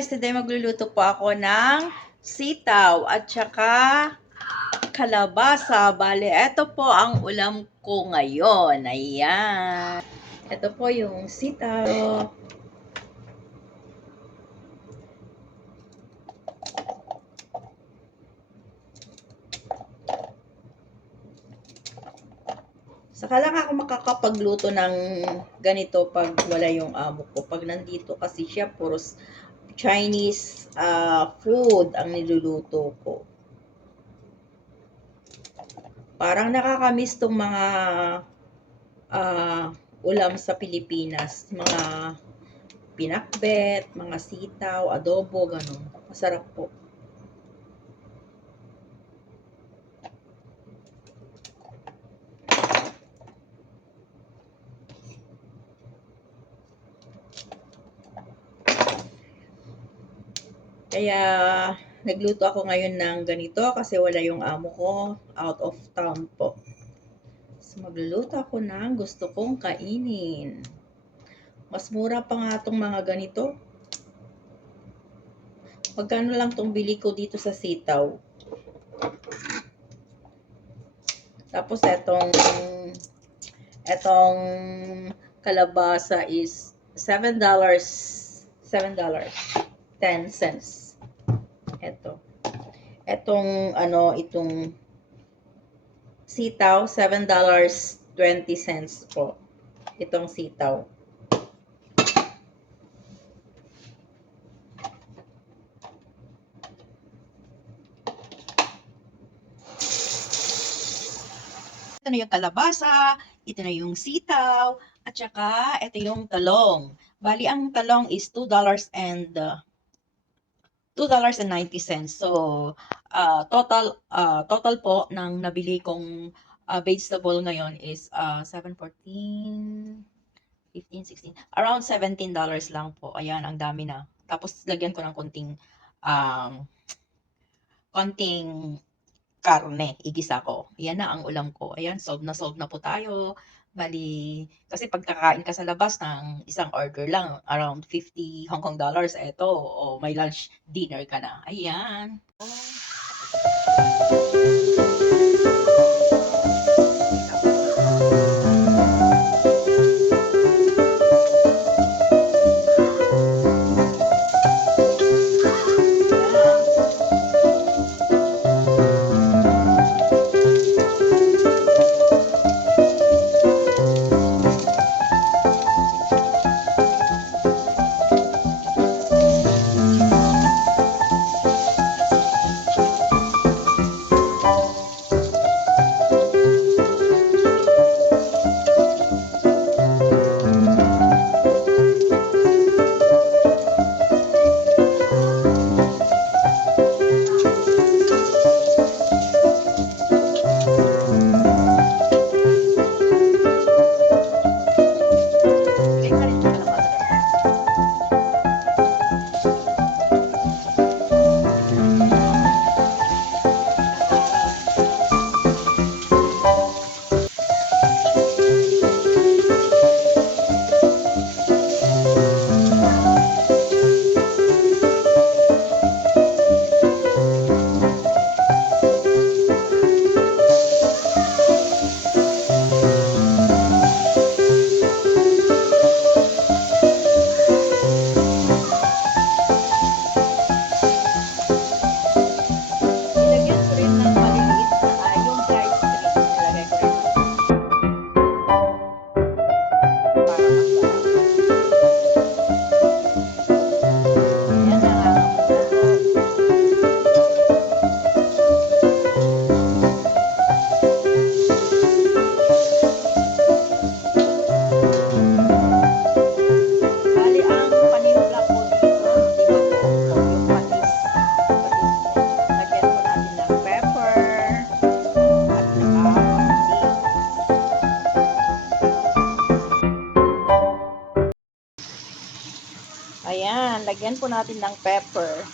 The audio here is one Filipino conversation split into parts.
guys, today magluluto po ako ng sitaw at saka kalabasa. Bale, ito po ang ulam ko ngayon. Ayan. Ito po yung sitaw. Saka lang ako makakapagluto ng ganito pag wala yung amo ko. Pag nandito kasi siya, puros Chinese ah, food ang niluluto ko. Parang nakakamiss tong mga ah, ulam sa Pilipinas. Mga pinakbet, mga sitaw, adobo, ganun. Masarap po. Kaya nagluto ako ngayon ng ganito kasi wala yung amo ko. Out of town po. So magluluto ako ng gusto kong kainin. Mas mura pa nga itong mga ganito. Magkano lang tong bili ko dito sa sitaw. Tapos etong etong kalabasa is $7 $7 10 cents. Etong ano, itong sitaw, $7.20 po. Itong sitaw. Ito na yung kalabasa, ito na yung sitaw, at saka ito yung talong. Bali, ang talong is $2 and uh, $2.90. So, uh, total uh, total po ng nabili kong uh, vegetable ngayon is uh, 7.14 15, 16, around $17 lang po. Ayan, ang dami na. Tapos, lagyan ko ng konting um, konting karne, igisa ko. Yan na ang ulam ko. Ayan, solve na solve na po tayo. Bali, kasi pagkakain ka sa labas ng isang order lang, around 50 Hong Kong dollars, eto, o may lunch, dinner ka na. Ayan. Bye. Ayan, lagyan po natin ng pepper.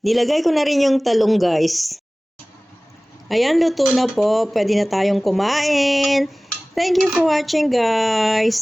Nilagay ko na rin yung talong guys. Ayan, luto na po. Pwede na tayong kumain. Thank you for watching, guys.